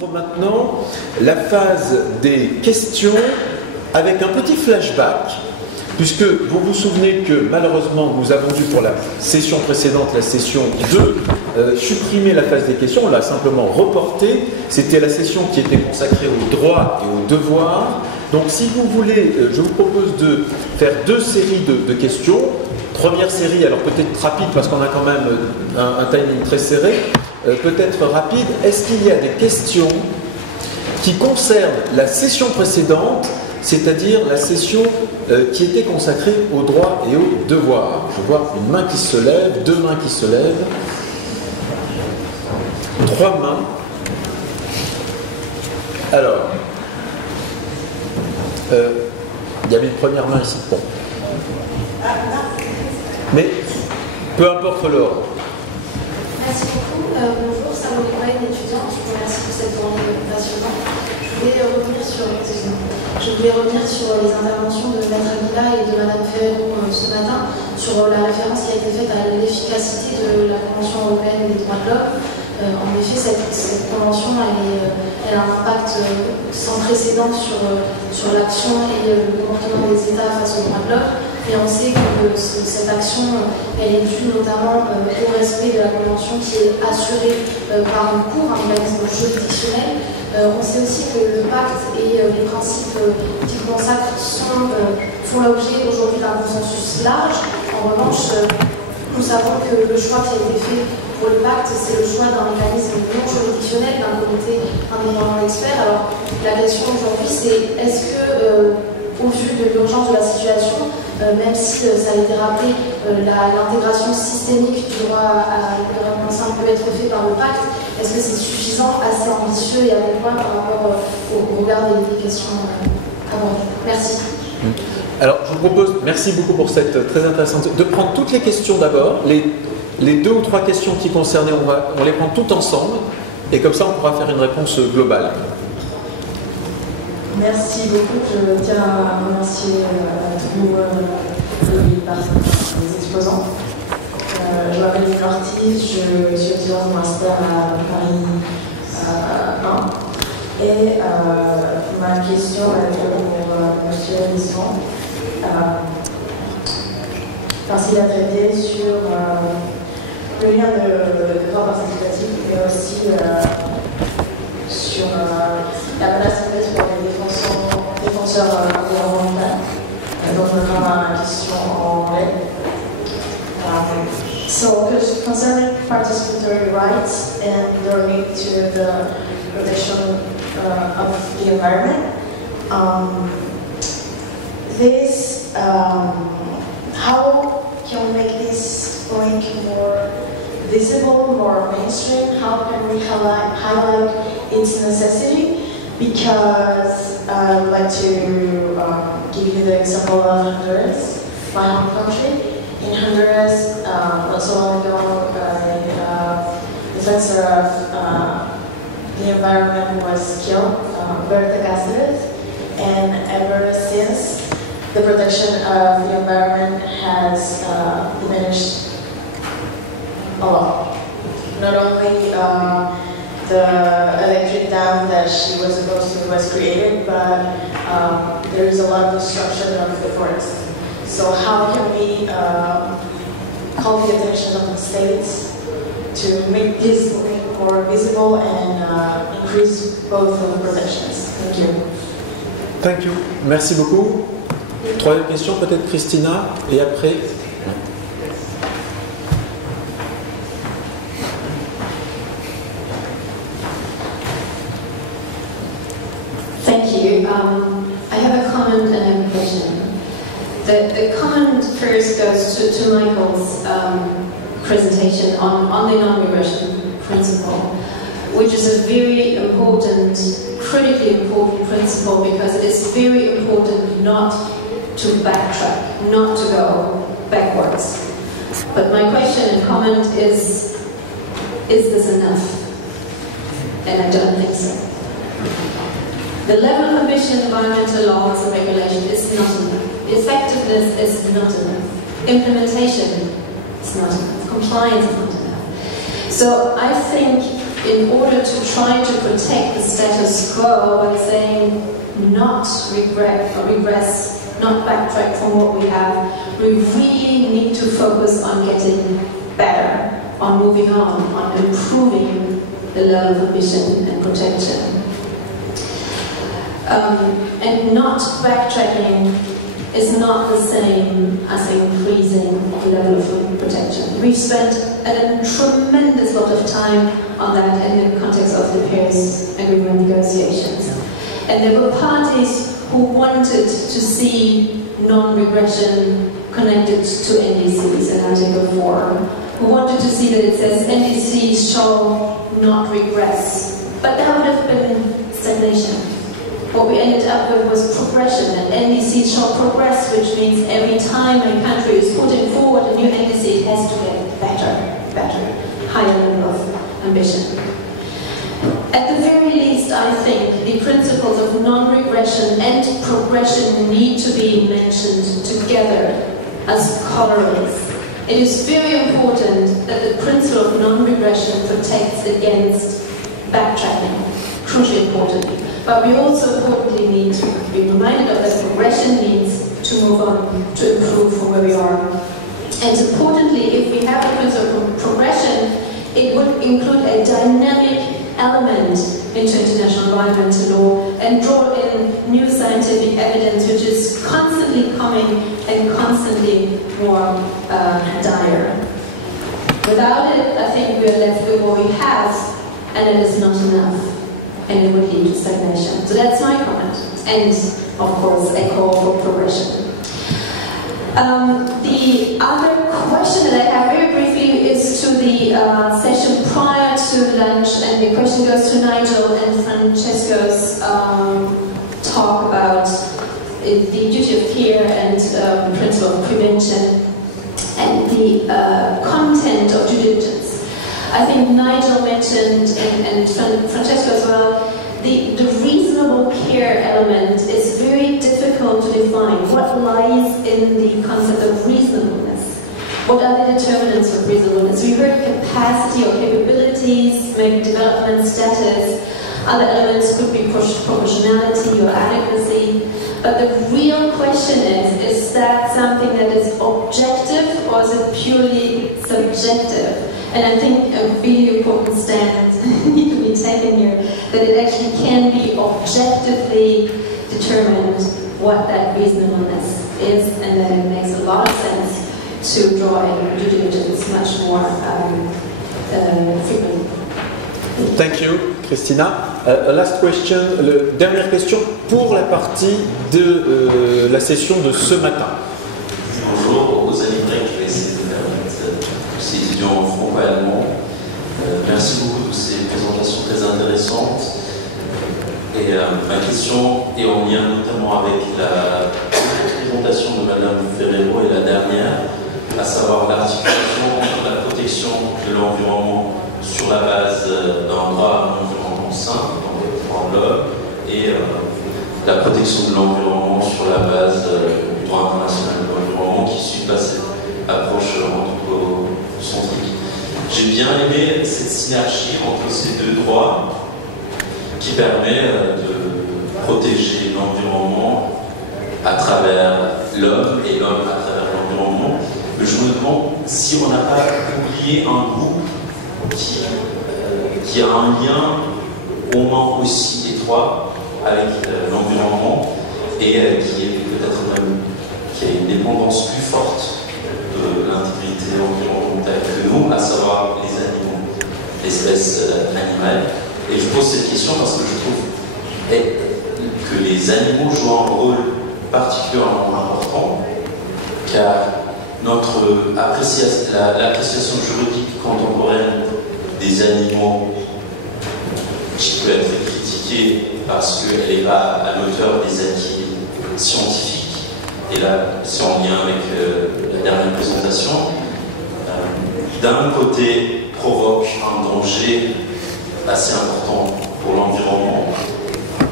ouvre maintenant la phase des questions avec un petit flashback, puisque vous vous souvenez que malheureusement nous avons dû pour la session précédente, la session 2, supprimer la phase des questions, on l'a simplement reportée. C'était la session qui était consacrée aux droits et aux devoirs. Donc si vous voulez, je vous propose de faire deux séries de questions. Première série, alors peut-être rapide parce qu'on a quand même un timing très serré, peut-être rapide. Est-ce qu'il y a des questions qui concernent la session précédente, c'est-à-dire la session qui était consacrée aux droits et aux devoirs? Je vois une main qui se lève, deux mains qui se lèvent, trois mains. Alors, il y avait une première main ici. Bon. Mais peu importe l'ordre. Merci beaucoup. Bonjour, Salomé Cohen, étudiante. Je vous remercie pour cette journée passionnante. Je voulais revenir sur les interventions de Maître Aguila et de Madame Ferrero ce matin, sur la référence qui a été faite à l'efficacité de la Convention européenne des droits de l'homme. En effet, cette convention elle a un impact sans précédent sur l'action et le comportement des États face aux droits de l'homme. Et on sait que cette action elle est due notamment au respect de la Convention qui est assurée par un cours, un mécanisme juridictionnel. On sait aussi que le pacte et les principes qui le consacrent font l'objet aujourd'hui d'un consensus large. En revanche, nous savons que le choix qui a été fait pour le pacte, c'est le choix d'un mécanisme non juridictionnel, d'un comité indépendant d'experts. Alors, la question aujourd'hui, c'est est-ce que, au vu de l'urgence de la situation, même si ça a été rappelé, l'intégration systémique du droit à l'environnement sain peut être faite par le pacte, est-ce que c'est suffisant, assez ambitieux et adéquat par rapport au regard des questions abordées? Merci. Alors, je vous propose, merci beaucoup pour cette très intéressante, de prendre toutes les questions d'abord, les deux ou trois questions qui concernaient, on les prend toutes ensemble, et comme ça on pourra faire une réponse globale. Merci beaucoup. Je tiens à remercier tous les exposants. Je m'appelle Lynn Ortiz, je suis étudiante en master à Paris 1. Et ma question est pour M. Lisson, parce qu'il a traité sur le lien de droit participatif, mais aussi sur la menace faite pour les défenseurs environnementaux. Donc, notamment la question en anglais. So, concerning participatory rights and the link to the protection of the environment, how can we make this link more visible, more mainstream? How can we highlight its necessity? Because I would like to give you the example of Honduras, my home country. In Honduras, not so long ago, a defensor of the environment was killed, Berta Cáceres, and ever since, the protection of the environment has diminished a lot. Not only the electric dam that she was supposed to was created, but there is a lot of destruction of the forest. So how can we call the attention of the states to make this link more visible and increase both protections? Thank you. Thank you. Merci beaucoup. Troisième question, peut-être Christina, et après. Thank you. I have a comment and I have a question. The comment first goes to Michael's presentation on the non-regression principle, which is a very important, critically important principle, because it is very important not to backtrack, not to go backwards. But my question and comment is this enough? And I don't think so. The level of ambition in environmental laws and regulation is not enough. Effectiveness is not enough. Implementation is not enough. Compliance is not enough. So I think in order to try to protect the status quo by saying not regret or regress, not backtrack from what we have. We really need to focus on getting better, on moving on improving the level of ambition and protection. And not backtracking is not the same as increasing the level of protection. We've spent a tremendous lot of time on that in the context of the Paris Agreement negotiations. And there were parties who wanted to see non-regression connected to NDCs in Article 4, who wanted to see that it says NDCs shall not regress. But that would have been stagnation. What we ended up with was progression, and NDCs shall progress, which means every time a country is putting forward a new NDC, it has to get better, higher level of ambition. At the very least, I think the principles of non-regression and progression need to be mentioned together as corollaries. It is very important that the principle of non-regression protects against backtracking, crucially important. But we also importantly need to be reminded of that progression needs to move on, to improve from where we are. And importantly, if we have the principle of progression, it would include a dynamic element into international environmental law and draw in new scientific evidence which is constantly coming and constantly more dire. Without it, I think we are left with what we have, and it is not enough, and it would lead to stagnation. So that's my comment, and of course a call for progression. The other question that I have very briefly is to the session prior to lunch, and the question goes to Nigel and Francesco's talk about the duty of care and principle of prevention and the content of due diligence. I think Nigel mentioned, and Francesco as well, the reasonable care element is very difficult to define. What lies in the concept of reasonableness? What are the determinants of reasonableness? We heard capacity or capabilities, maybe development status. Other elements could be proportionality or adequacy. But the real question is that something that is objective or is it purely subjective? And I think a really important stand needs to be taken here, that it actually can be objectively determined what that reasonableness is, and that it makes a lot of sense to draw in due diligence much more frequently. Thank you, Christina. Last question, dernière question pour la partie de la session de ce matin. Bonjour aux amis grecs, je vais essayer de permettre ces étudiants franco-allemands. Merci beaucoup de ces présentations très intéressantes. Et ma question est en lien notamment avec la présentation de Madame Ferrero et la dernière, à savoir l'articulation entre la protection de l'environnement sur la base d'un droit à un environnement sain, dans le droit de l'homme, et la protection de l'environnement sur la base du droit international de l'environnement qui suit pas cette approche anthropocentrique. J'ai bien aimé cette synergie entre ces deux droits qui permet de protéger l'environnement à travers l'homme et l'homme à travers l'environnement. Mais je me demande si on n'a pas oublié un groupe qui a un lien au moins aussi étroit avec l'environnement et qui est peut-être même qui a une dépendance plus forte de l'intégrité environnementale que nous, à savoir les animaux, l'espèce animale. Et je pose cette question parce que je trouve que les animaux jouent un rôle particulièrement important, car l'appréciation juridique contemporaine des animaux qui peut être critiquée parce qu'elle n'est pas à l'auteur des acquis scientifiques, et là c'est en lien avec la dernière présentation, d'un côté provoque un danger assez important pour l'environnement,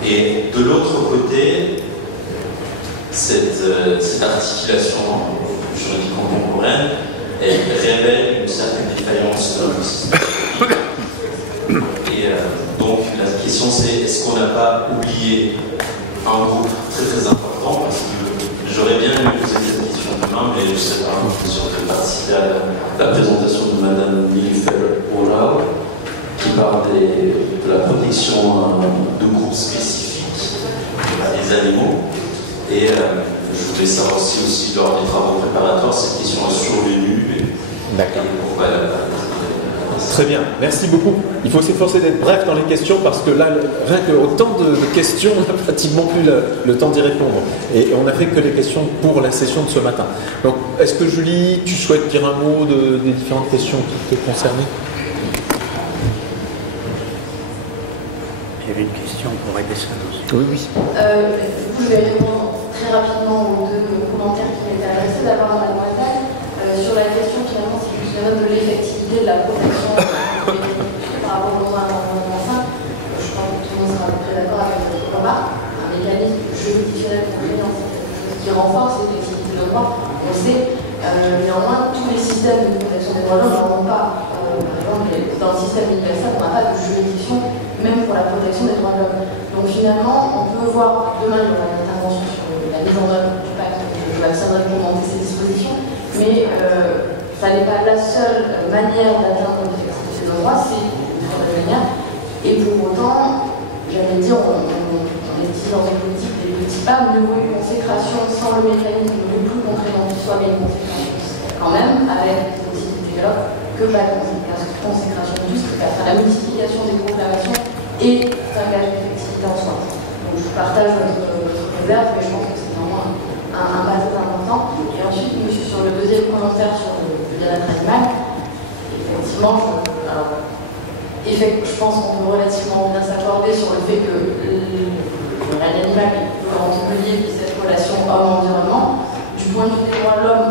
et de l'autre côté cette articulation juridique contemporaine elle révèle une certaine défaillance de notre système. c'est est-ce qu'on n'a pas oublié un groupe très très important, parce que j'aurais bien aimé poser cette question demain, mais je ne sais pas, je suis sûr de participer à la présentation de Madame Nilüfer Oral, qui parle de la protection de groupes spécifiques des animaux. Et je voulais savoir si aussi lors des travaux préparatoires, cette question est survenue. D'accord. Pourquoi elle n'a pas. Très bien, merci beaucoup. Il faut s'efforcer d'être bref dans les questions parce que là, rien qu'autant de questions, on n'a pratiquement plus le temps d'y répondre. Et on n'a fait que les questions pour la session de ce matin. Donc, est-ce que Julie, tu souhaites dire un mot des différentes questions qui te concernaient? Il y avait une question pour régler ça. Oui, oui. Je vais répondre très rapidement aux deux commentaires qui m'étaient adressés. D'abord à mademoiselle, sur la question finalement, si je me de l'effectivité de la protection par rapport aux besoins d'environnement sain, je pense que tout le monde sera à peu près d'accord avec votre remarque. Un mécanisme juridictionnel contraignant, c'est quelque chose qui renforce l'effectivité de droit. On sait, néanmoins, tous les systèmes de protection des droits de l'homme n'en ont pas. Par exemple, dans le système universel, on n'a pas de juridiction, même pour la protection des droits de l'homme. Donc finalement, on peut voir demain, il y aura une intervention sur la mise en œuvre du pacte de vaccin de commenter ces dispositions, mais ça n'est pas la seule manière d'atteindre l'effectivité de nos droits, c'est une très bonne manière. Et pour autant, j'allais dire, on est ici dans une politique des petits pas, mieux vaut une consécration sans le mécanisme le plus contraignant qui soit, mais une consécration quand même, avec des possibilités que pas de consécration juste, qui va faire la multiplication des proclamations et un gage d'effectivité en soi. Donc je partage votre réserve, mais je pense que c'est vraiment un pas très important. Et ensuite, monsieur, sur le deuxième commentaire sur le bien-être animal, effectivement, je pense qu'on peut relativement bien s'accorder sur le fait que l'animal est lié à cette relation homme-environnement. Du point de vue des droits de l'homme,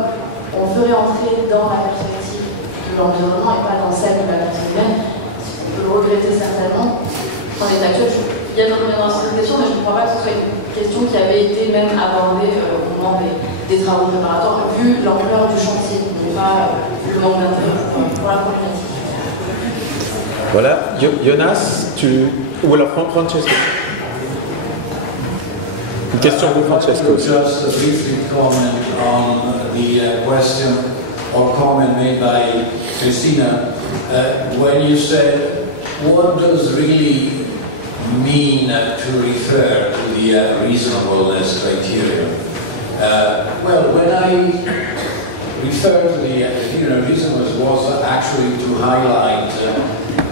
on ferait entrer dans la perspective de l'environnement et pas dans celle de la personne humaine. On peut le regretter certainement. En l'état actuel, il y a de revenir dans cette question, mais je ne crois pas que ce soit une question qui avait été même abordée au moment des travaux préparatoires, vu l'ampleur du chantier, mais pas le manque d'intérêt pour la problématique. Voilà, Jonas, ou alors Francesco. Une question pour Francesco. Just briefly comment on the question or comment made by Christina. When you said, what does really mean to refer to the reasonableness criterion? Well, when I refer to the criterion of reasonableness was actually to highlight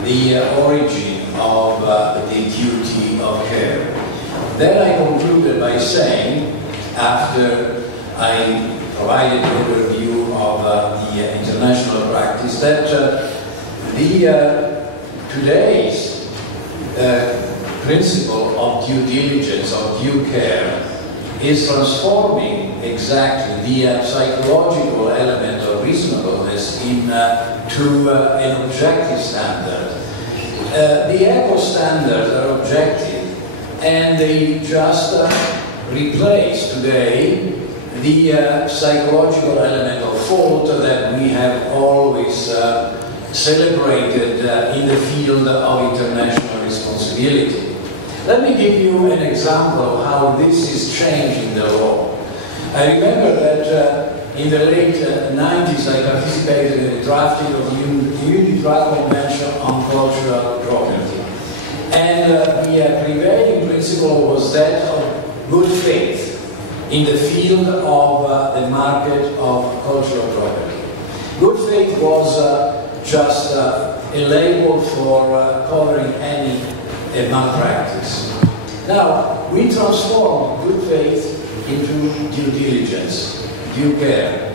the origin of the duty of care. Then I concluded by saying, after I provided an overview of the international practice, that today's principle of due diligence, of due care, is transforming exactly the psychological element of reasonableness to an objective standard. The eco standards are objective, and they just replace today the psychological element of fault that we have always celebrated in the field of international responsibility. Let me give you an example of how this is changing the law. I remember that in the late 90s I participated in the drafting of the Universal Convention on Cultural Property. And the prevailing principle was that of good faith in the field of the market of cultural property. Good faith was just a label for covering any malpractice. Now, we transform good faith into due diligence, due care.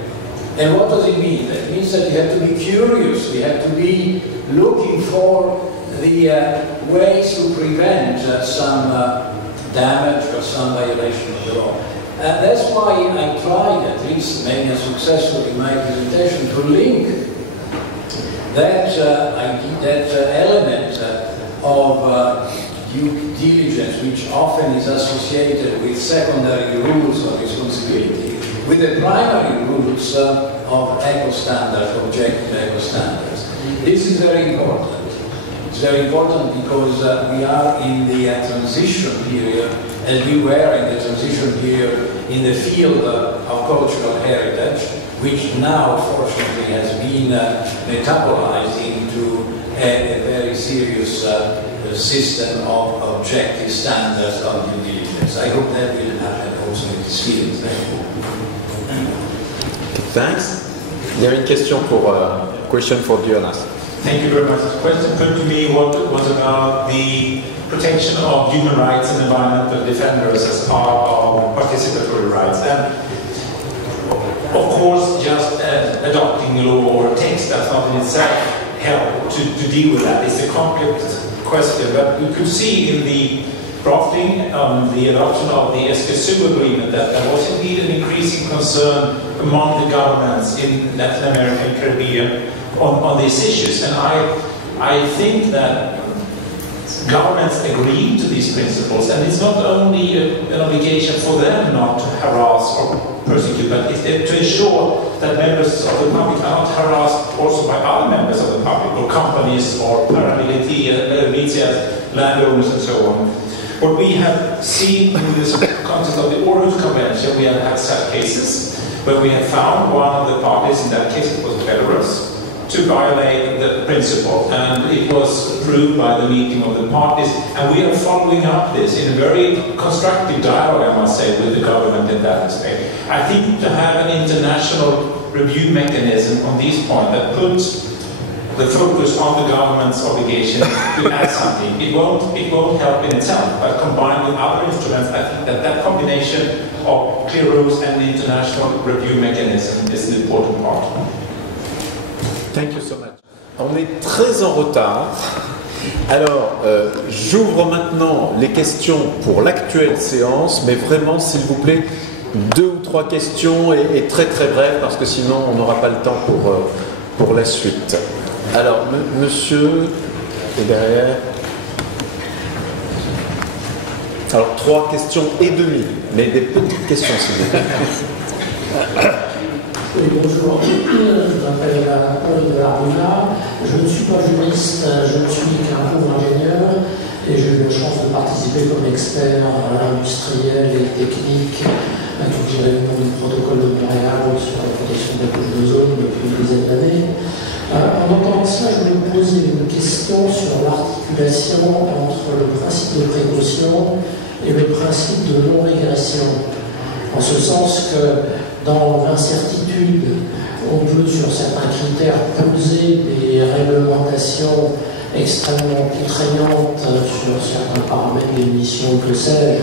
And what does it mean? It means that you have to be curious, we have to be looking for the ways to prevent some damage or some violation of the law. That's why I tried, at least maybe unsuccessfully in my presentation, to link that element of due diligence, which often is associated with secondary rules of responsibility, with the primary rules of eco standards, objective eco standards. This is very important. It's very important because we are in the transition period, as we were in the transition period in the field of cultural heritage, which now fortunately has been metabolized into a very serious system of objective standards of due diligence. I hope that will happen also in this field. Thanks. Il y a une question question for Jonas. Thank you very much. The question put to me was about the protection of human rights and environmental defenders as part of participatory rights. And of course, just adopting a law or a text does not in itself help to deal with that. It's a complex question, but we could see in the drafting, the adoption of the Escazú agreement, that there was indeed an increasing concern among the governments in Latin America and Caribbean on these issues. And I think that governments agree to these principles, and it's not only an obligation for them not to harass or persecute, but it's to ensure that members of the public are not harassed also by other members of the public, or companies, or paramilitias, landowners, and so on. What we have seen in this context of the Aarhus Convention, we have had such cases where we have found one of the parties, in that case it was Belarus, to violate the principle, and it was approved by the meeting of the parties, and we are following up this in a very constructive dialogue, I must say, with the government in that respect. I think to have an international review mechanism on these points that puts the focus on the government's obligation to add something, it won't help in itself, but combined with other instruments, I think that combination of clear rules and the international review mechanism is an important part. Thank you so much. On est très en retard. Alors, j'ouvre maintenant les questions pour l'actuelle séance, mais vraiment, s'il vous plaît, 2 ou 3 questions et très très brèves, parce que sinon on n'aura pas le temps pour la suite. Alors, monsieur est derrière. Alors, 3 questions et demie, mais des petites questions, s'il vous plaît. Oui, bonjour, je m'appelle Paul de Larbona, je ne suis pas juriste, je ne suis qu'un pauvre ingénieur et j'ai eu la chance de participer comme expert industriel et technique à toutes les réunions du protocole de Montréal sur la protection des couches d'ozone depuis une dizaine d'années. En entendant cela, je voulais vous poser une question sur l'articulation entre le principe de précaution et le principe de non-régression, en ce sens que dans l'incertitude, on peut, sur certains critères, poser des réglementations extrêmement contraignantes sur certains paramètres d'émission, que sais-je,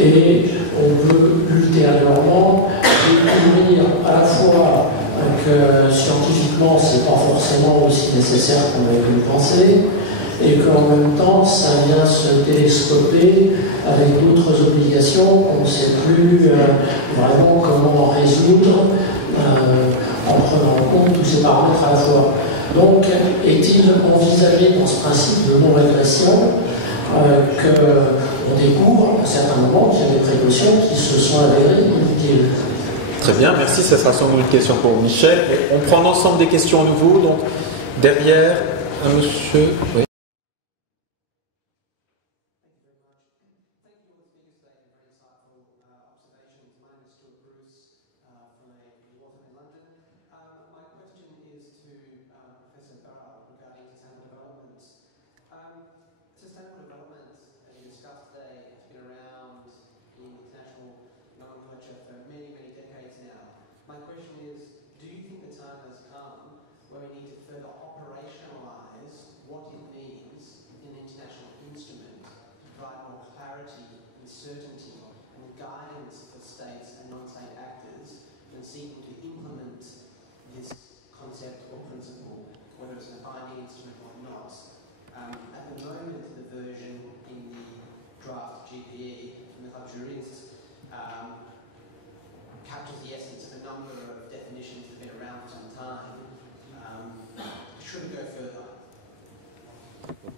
et on peut ultérieurement découvrir à la fois que scientifiquement, c'est pas forcément aussi nécessaire qu'on avait pu le penser, et qu'en même temps, ça vient se télescoper avec d'autres obligations qu'on ne sait plus vraiment comment résoudre en prenant en compte tous ces paramètres à la fois. Donc, est-il envisagé dans ce principe de non-régression qu'on découvre à un certain moment qu'il y a des précautions qui se sont avérées inutiles? Très bien, merci. Ça sera sans doute une question pour Michel. Et on prend l'ensemble des questions à nouveau. Donc, derrière, un monsieur. Oui.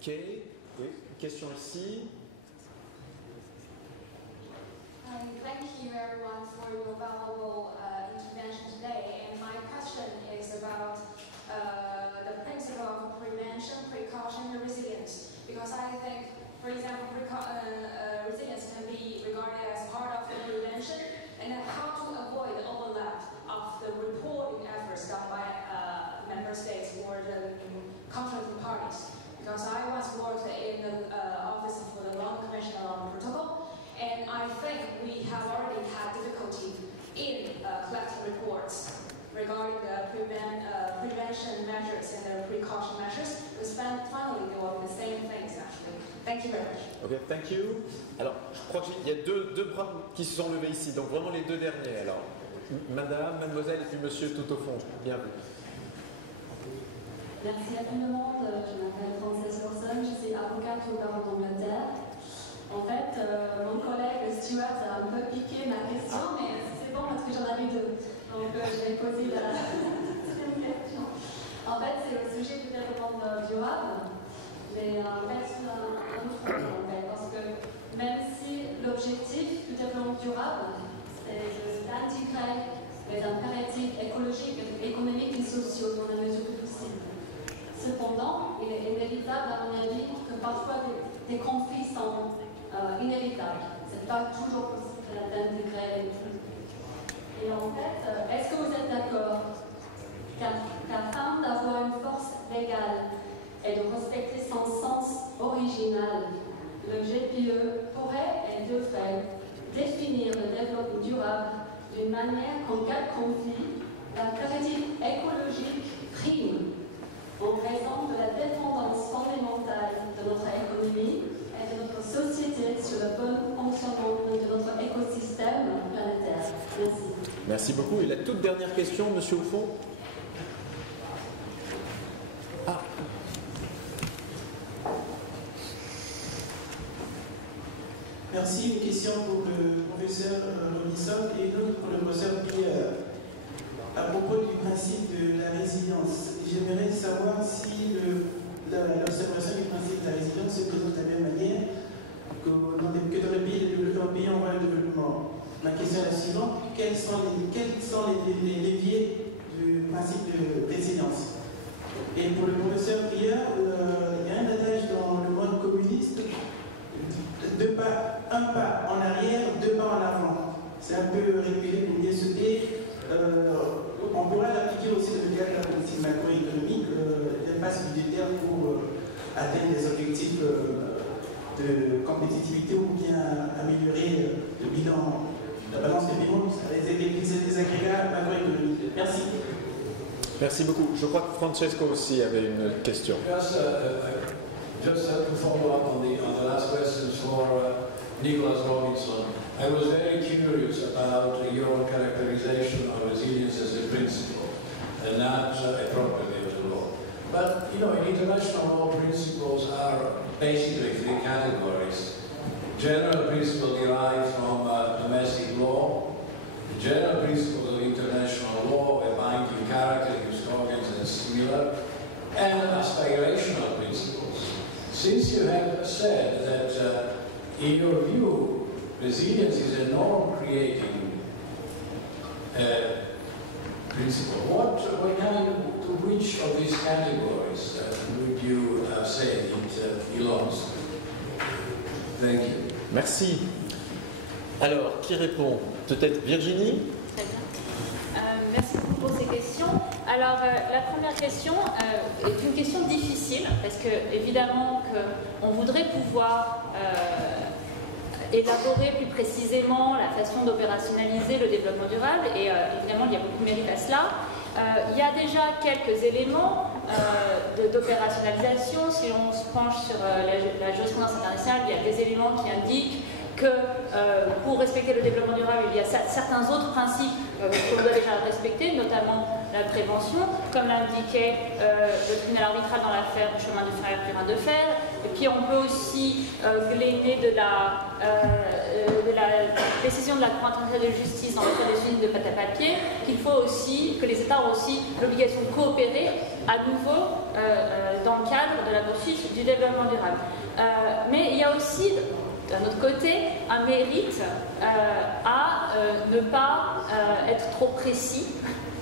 Ok, oui, question ici. Thank you everyone for your valuable intervention today. And my question is about the principle of prevention, precaution, and resilience. Because I think, for example, resilience can be regarded as part of the prevention, and how to avoid the overlap of the reporting efforts done by member states or the conflicting parties. Because I once worked in the office for the London Convention on Protocol, and I think we have already had difficulty in collecting reports regarding the prevention measures and the precaution measures. Because finally they will be the same things actually. Thank you very much. Ok, thank you. Alors, je crois qu'il y a deux bras qui se sont levés ici, donc vraiment les deux derniers. Alors, madame, mademoiselle et puis monsieur tout au fond. Bien vu. Merci à tout le monde. Je m'appelle Frances Lawson, je suis avocate au barreau d'Angleterre. En fait, mon collègue Stuart a un peu piqué ma question, mais c'est bon parce que j'en avais deux. Donc je vais poser la deuxième question. En fait, c'est au sujet du développement durable. Mais en fait, c'est un autre problème, en fait, parce que même si l'objectif du développement durable, c'est d'intégrer les impératifs écologiques, économiques et sociaux dans la mesure du possible. Cependant, il est inévitable, à mon avis, que parfois des conflits sont inévitables. Ce n'est pas toujours possible d'intégrer les tout. Et en fait, est-ce que vous êtes d'accord qu'afin d'avoir une force légale et de respecter son sens original, le GPE pourrait et devrait définir le développement durable d'une manière qu'en cas de conflit, l'impératif écologique prime en raison de la dépendance fondamentale de notre économie et de notre société sur le bon fonctionnement de notre écosystème planétaire. Merci. Merci beaucoup. Et la toute dernière question, monsieur au fond. Ah. Merci. Une question pour le professeur Robinson et une autre pour le professeur Pierre. À propos du principe de la résilience, j'aimerais savoir si l'observation du principe de la résilience se présente de la même manière que dans les pays en voie de développement. Ma question est la suivante: quels sont les leviers du principe de résilience? Et pour le professeur Pierre, il y a un adage dans le monde communiste: un pas en arrière, deux pas en avant. C'est un peu répété pour mieux sauter. On pourrait l'appliquer aussi dans le cadre de la politique macroéconomique, l'impasse budgétaire pour atteindre des objectifs de compétitivité ou bien améliorer le bilan, la balance des paiements, des agrégats macroéconomiques. Merci. Merci beaucoup. Je crois que Francesco aussi avait une question. Just to follow up on the last questions for Nicholas Robinson, I was very curious about your characterization of resilience as a principle and not a property of the law. But, you know, in international law, principles are basically three categories. General principle derived from domestic law, general principles of international law, a binding character, use organs and similar, and aspirational principles. Since you have said that, in your view, resilience is a norm-creating principle, to which of these categories would you say it belongs to? Thank you. Merci. Alors, qui répond? Peut-être Virginie? Très bien. Merci beaucoup pour ces questions. Alors, la première question est une question difficile, parce que, évidemment, on voudrait pouvoir élaborer plus précisément la façon d'opérationnaliser le développement durable, et évidemment, il y a beaucoup de mérite à cela. Il y a déjà quelques éléments d'opérationnalisation. Si on se penche sur la jurisprudence internationale, il y a des éléments qui indiquent que pour respecter le développement durable, il y a certains autres principes qu'on doit déjà respecter, notamment la prévention, comme l'indiquait le tribunal arbitral dans l'affaire du chemin de fer et du Rhin de fer. Et puis on peut aussi gléner de la décision de la Cour internationale de justice dans l'affaire des usines de pâte à papier qu'il faut aussi, que les États ont aussi l'obligation de coopérer à nouveau dans le cadre de la poursuite du développement durable. Mais il y a aussi, d'un autre côté, un mérite à ne pas être trop précis,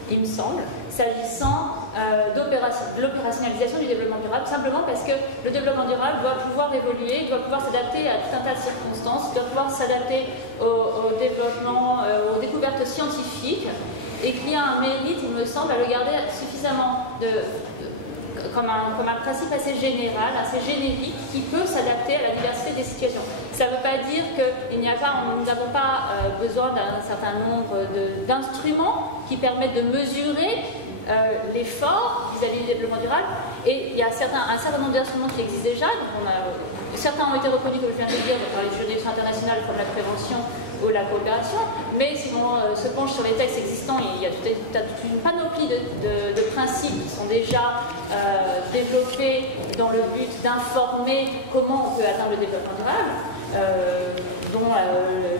il me semble, s'agissant de l'opérationnalisation du développement durable, simplement parce que le développement durable doit pouvoir évoluer, doit pouvoir s'adapter à tout un tas de circonstances, doit pouvoir s'adapter au développement, aux découvertes scientifiques, et qu'il y a un mérite, il me semble, à le garder suffisamment comme un principe assez général, assez générique, qui peut s'adapter à la diversité des situations. Ça ne veut pas dire que nous n'avons pas besoin d'un certain nombre d'instruments qui permettent de mesurer l'effort vis-à-vis du développement durable, et il y a un certain nombre d'instruments qui existent déjà. Donc certains ont été reconnus, comme je viens de le dire, par les juridictions internationales comme la prévention ou la coopération, mais si on se penche sur les textes existants, il y a toute une panoplie de principes qui sont déjà développés dans le but d'informer comment on peut atteindre le développement durable, dont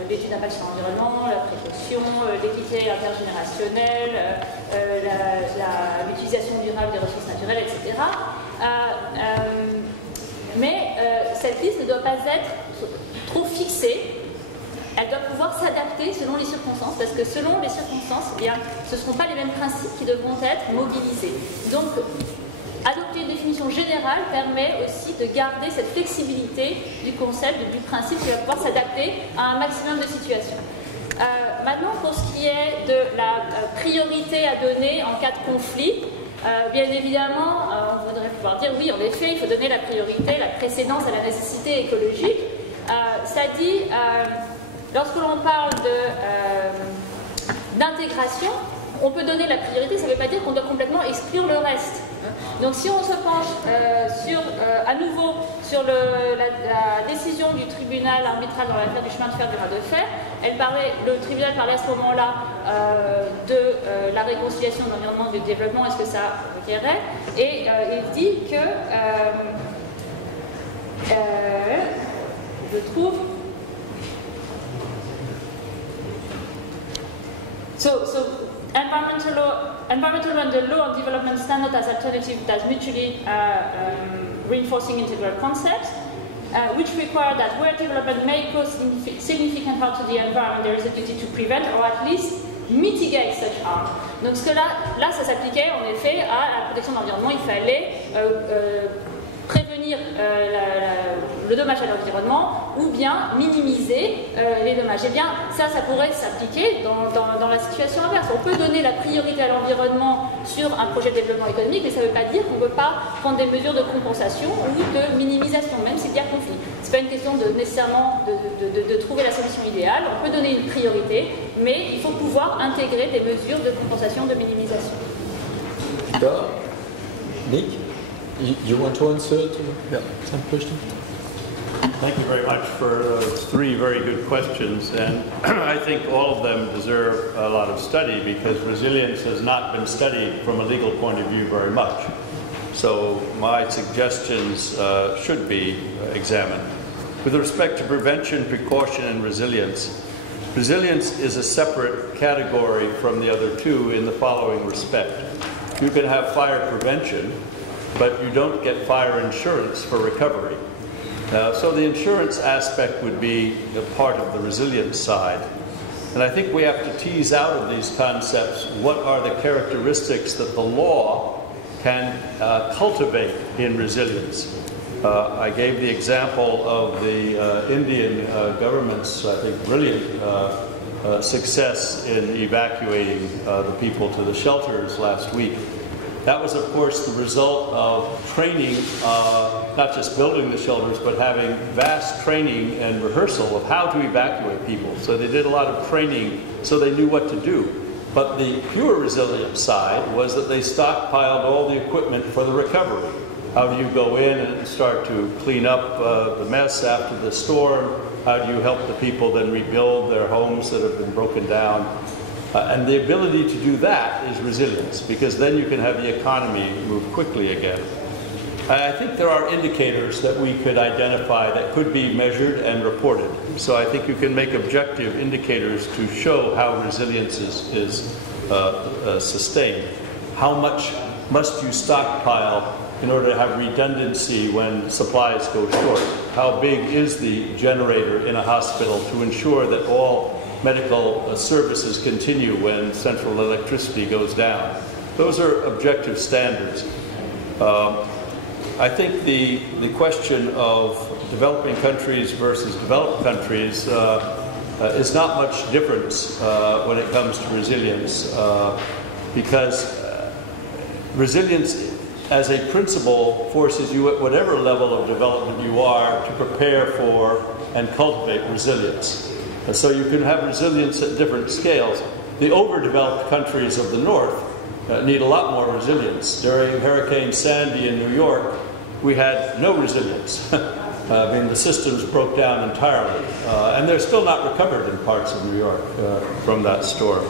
l'étude d'impact sur l'environnement, la précaution, l'équité intergénérationnelle, l'utilisation durable des ressources naturelles, etc. Mais cette liste ne doit pas être trop fixée. Elle doit pouvoir s'adapter selon les circonstances, parce que selon les circonstances, eh bien, ce ne seront pas les mêmes principes qui devront être mobilisés. Donc, adopter une définition générale permet aussi de garder cette flexibilité du concept, du principe qui va pouvoir s'adapter à un maximum de situations. Maintenant, pour ce qui est de la priorité à donner en cas de conflit, bien évidemment, on voudrait pouvoir dire oui, en effet, il faut donner la priorité, la précédence à la nécessité écologique. Ça dit, lorsque l'on parle d'intégration, on peut donner la priorité, ça ne veut pas dire qu'on doit complètement exclure le reste. Donc si on se penche à nouveau sur la décision du tribunal arbitral dans l'affaire du chemin de fer du bras de fer, le tribunal parlait à ce moment-là de la réconciliation de l'environnement et du développement, est-ce que ça requérait, et il dit que, je trouve, environmental law and the law on development standard as alternative as mutually reinforcing integral concepts, which require that where development may cause significant harm to the environment, there is a duty to prevent or at least mitigate such harm. Donc ce que là ça s'appliquait en effet à la protection de l'environnement, il fallait prévenir le dommage à l'environnement ou bien minimiser les dommages. Et bien ça pourrait s'appliquer dans la situation inverse. On peut donner la priorité à l'environnement sur un projet de développement économique, mais ça ne veut pas dire qu'on ne peut pas prendre des mesures de compensation ou de minimisation, même s'il y a conflit. Ce n'est pas une question nécessairement de trouver la solution idéale. On peut donner une priorité, mais il faut pouvoir intégrer des mesures de compensation, de minimisation. D'accord. Nick, you want to answer some questions? Thank you very much for 3 very good questions, and I think all of them deserve a lot of study because resilience has not been studied from a legal point of view very much. So my suggestions should be examined. With respect to prevention, precaution, and resilience, resilience is a separate category from the other 2 in the following respect. You can have fire prevention, but you don't get fire insurance for recovery. So the insurance aspect would be a part of the resilience side. And I think we have to tease out of these concepts what are the characteristics that the law can cultivate in resilience. I gave the example of the Indian government's, I think, brilliant success in evacuating the people to the shelters last week. That was, of course, the result of training, not just building the shelters, but having vast training and rehearsal of how to evacuate people. So they did a lot of training so they knew what to do. But the pure resilience side was that they stockpiled all the equipment for the recovery. How do you go in and start to clean up the mess after the storm? How do you help the people then rebuild their homes that have been broken down? And the ability to do that is resilience, because then you can have the economy move quickly again. I think there are indicators that we could identify that could be measured and reported. So I think you can make objective indicators to show how resilience is sustained. How much must you stockpile in order to have redundancy when supplies go short? How big is the generator in a hospital to ensure that all medical services continue when central electricity goes down? those are objective standards. I think the question of developing countries versus developed countries is not much difference when it comes to resilience, because resilience as a principle forces you at whatever level of development you are to prepare for and cultivate resilience. And so you can have resilience at different scales. The overdeveloped countries of the North need a lot more resilience. During Hurricane Sandy in New York, we had no resilience. I mean, the systems broke down entirely. And they're still not recovered in parts of New York from that storm.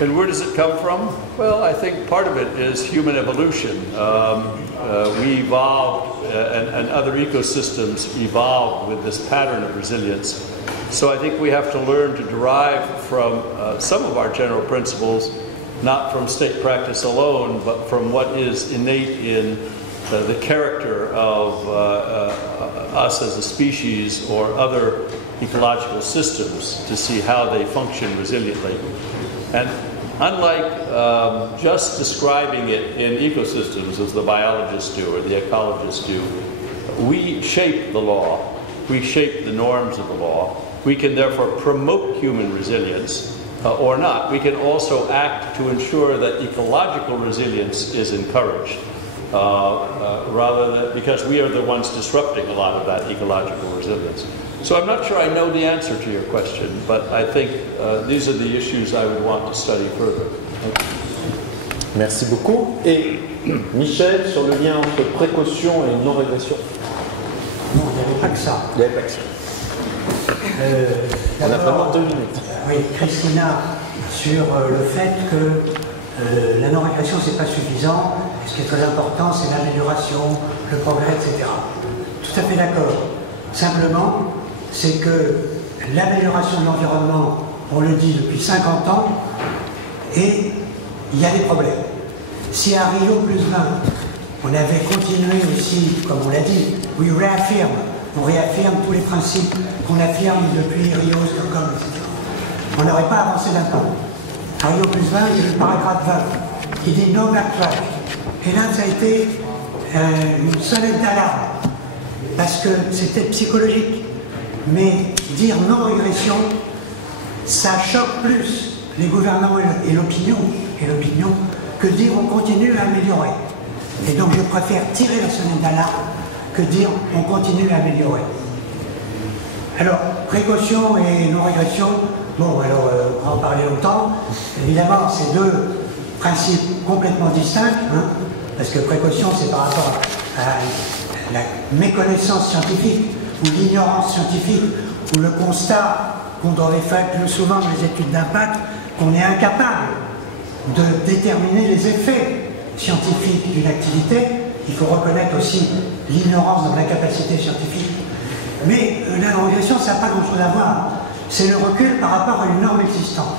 And where does it come from? Well, I think part of it is human evolution. We evolved, and other ecosystems evolved with this pattern of resilience. So I think we have to learn to derive from some of our general principles, not from state practice alone, but from what is innate in the character of us as a species or other ecological systems to see how they function resiliently. And unlike just describing it in ecosystems as the biologists do or the ecologists do, we shape the law, we shape the norms of the law. We can therefore promote human resilience or not. We can also act to ensure that ecological resilience is encouraged, rather than, because we are the ones disrupting a lot of that ecological resilience. So I'm not sure I know the answer to your question, but I think these are the issues I would want to study further. Merci beaucoup. Et Michel, sur le lien entre précaution et non-régression. Non, il n'y avait pas que ça. Il n'y avait pas que ça. On a vraiment 2 minutes. Oui, Christina, sur le fait que la non-régression, ce n'est pas suffisant. Ce qui est très important, c'est l'amélioration, le progrès, etc. Tout à fait d'accord. Simplement, c'est que l'amélioration de l'environnement, on le dit depuis 50 ans, et il y a des problèmes. Si à Rio +20, on avait continué aussi, comme on l'a dit, on réaffirme tous les principes qu'on affirme depuis Rio, Stockholm, etc. On n'aurait pas avancé d'un pas. À Rio +20, il y a le paragraphe 20 qui dit no backtrack. Et là, ça a été une sonnette d'alarme, parce que c'était psychologique. Mais dire non-régression, ça choque plus les gouvernants et l'opinion, que dire on continue à améliorer. Et donc je préfère tirer la sonnette d'alarme que dire on continue à améliorer. Alors, précaution et non-régression, bon, alors on va en parler longtemps. Évidemment, c'est deux principes complètement distincts, hein, parce que précaution, c'est par rapport à la méconnaissance scientifique, ou l'ignorance scientifique, ou le constat qu'on aurait fait plus souvent dans les études d'impact, qu'on est incapable de déterminer les effets scientifiques d'une activité. Il faut reconnaître aussi l'ignorance dans la capacité scientifique. Mais la non-régression, ça n'a pas grand-chose à voir. C'est le recul par rapport à une norme existante.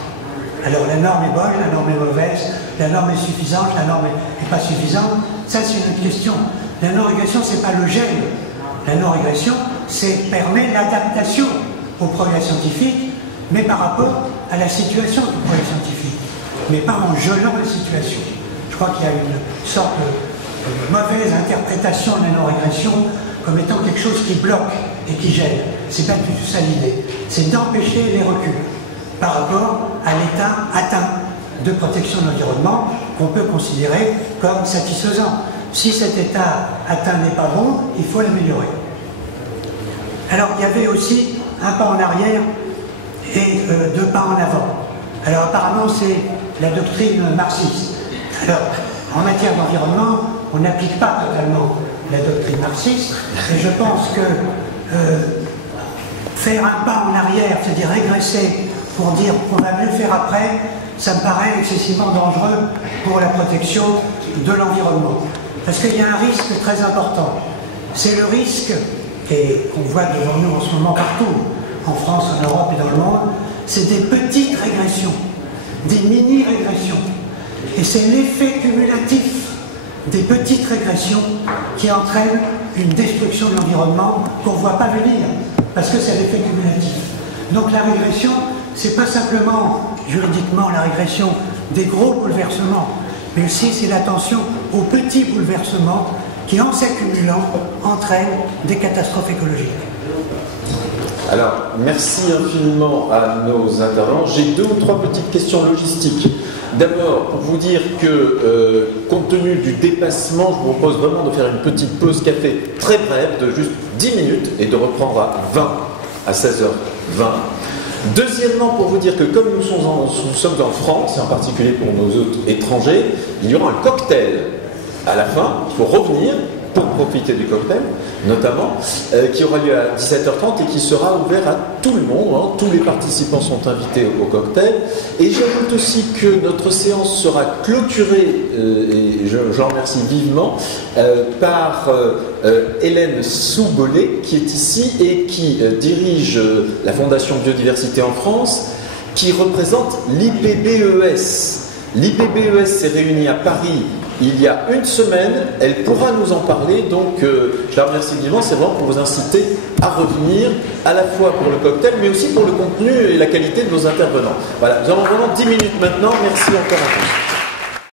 Alors la norme est bonne, la norme est mauvaise, la norme est suffisante, la norme n'est pas suffisante. Ça, c'est une autre question. La non-régression, ce n'est pas le gel. La non-régression, permet l'adaptation au progrès scientifique, mais par rapport à la situation du progrès scientifique, mais pas en gelant la situation. Je crois qu'il y a une sorte de mauvaise interprétation de la non-régression comme étant quelque chose qui bloque et qui gêne. C'est pas du tout ça l'idée. C'est d'empêcher les reculs par rapport à l'état atteint de protection de l'environnement qu'on peut considérer comme satisfaisant. Si cet état atteint n'est pas bon, il faut l'améliorer. Alors il y avait aussi un pas en arrière et 2 pas en avant. Alors apparemment c'est la doctrine marxiste. Alors en matière d'environnement, on n'applique pas totalement la doctrine marxiste, et je pense que faire un pas en arrière, c'est-à-dire régresser pour dire qu'on va mieux faire après, ça me paraît excessivement dangereux pour la protection de l'environnement. Parce qu'il y a un risque très important. C'est le risque, et qu'on voit devant nous en ce moment partout, en France, en Europe et dans le monde, c'est des petites régressions, des mini-régressions. Et c'est l'effet cumulatif des petites régressions qui entraînent une destruction de l'environnement qu'on ne voit pas venir, parce que c'est l'effet cumulatif. Donc la régression, c'est pas simplement juridiquement la régression des gros bouleversements, mais aussi c'est l'attention aux petits bouleversements qui, en s'accumulant, entraînent des catastrophes écologiques. Alors, merci infiniment à nos intervenants. J'ai 2 ou 3 petites questions logistiques. D'abord, pour vous dire que, compte tenu du dépassement, je vous propose vraiment de faire une petite pause café très brève, de juste 10 minutes, et de reprendre à 16h20. Deuxièmement, pour vous dire que comme nous sommes en France, et en particulier pour nos hôtes étrangers, il y aura un cocktail à la fin. Il faut revenir pour profiter du cocktail, notamment, qui aura lieu à 17h30 et qui sera ouvert à tout le monde. Hein. Tous les participants sont invités au cocktail. Et j'ajoute aussi que notre séance sera clôturée, et j'en remercie vivement, par Hélène Soubolé, qui est ici et qui dirige la Fondation Biodiversité en France, qui représente l'IPBES. L'IPBES s'est réuni à Paris il y a une semaine, elle pourra nous en parler, donc je la remercie vivement, c'est vraiment pour vous inciter à revenir, à la fois pour le cocktail, mais aussi pour le contenu et la qualité de nos intervenants. Voilà, nous avons vraiment 10 minutes maintenant, merci encore à tous.